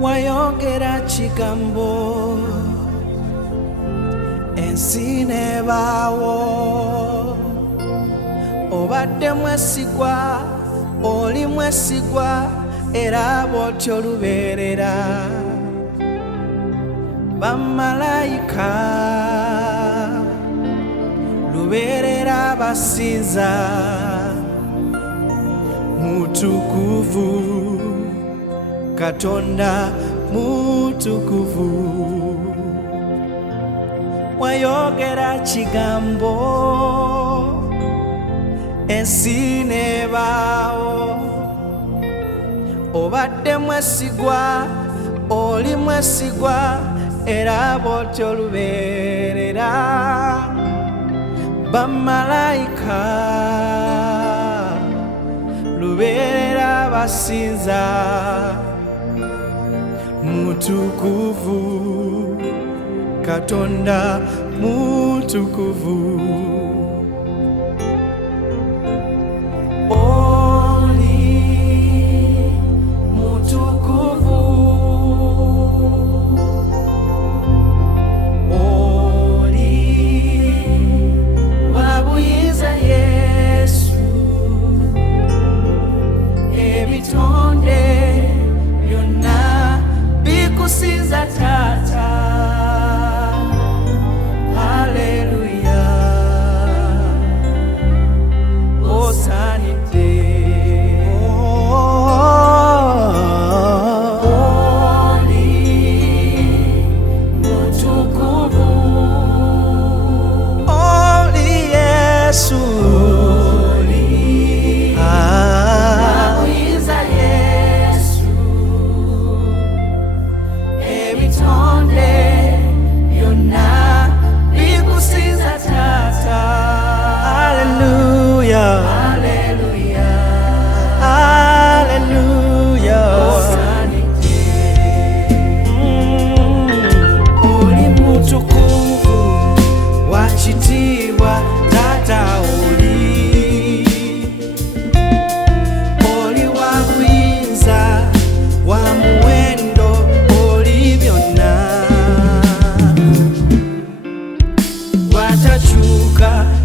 wayongera kigambo ensi nebaawo obadde mwesigwa oli mwesigwa era bw'otyo lubeerera bamalayika lubeerera basinza mutukuvu Katonda mutukuvu wayogera kigambo ensi nebaawo obadde mwesigwa oli mwesigwa era bw'otyo lubeerera bamalayika lubeerera basinza mutukuvu Katonda mutukuvu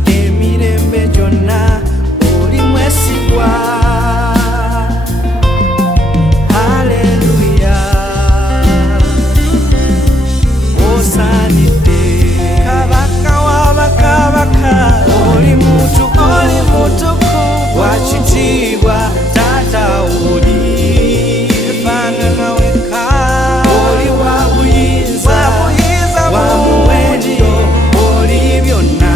emirembe gyonna oli mwesigwa haleluya osaanidde kabaka w'abakabaka oli mutukuvu wakitiibwa taata oli efaanana wekka oli wa buyinza wa muwendo oli byonna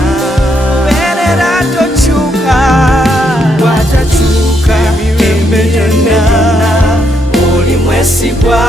watakyuka emirembe gyonna oli mwesigwa